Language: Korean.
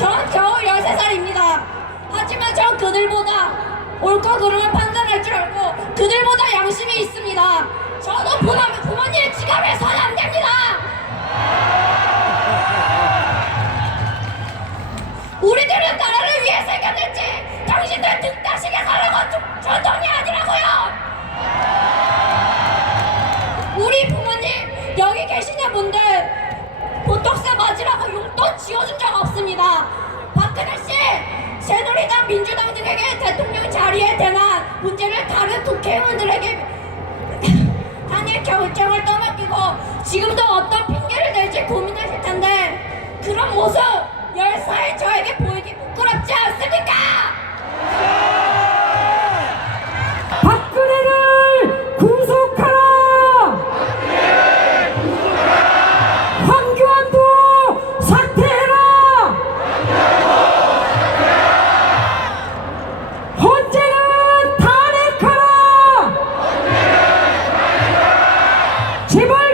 전 겨우 13살입니다. 하지만 전 그들보다 옳고 그름을 판단할 줄 알고 그들보다 양심이 있습니다. 저도 부모, 부모님의 지갑에 손안 댑니다. 우리들은 나라를 위해 생겼는지 당신들 등 따시게 살라고 저- 전통이 아니라고요. 우리 부모님 여기 계시는 분들 없습니다. 박근혜 씨, 새누리당, 민주당 등에게 대통령 자리에 대한 문제를 다른 국회의원들에게 단일 결정을 떠맡기고 지금도 어떤 핑계를 댈지 고민하실 텐데 그런 모습 열사의 저에 총수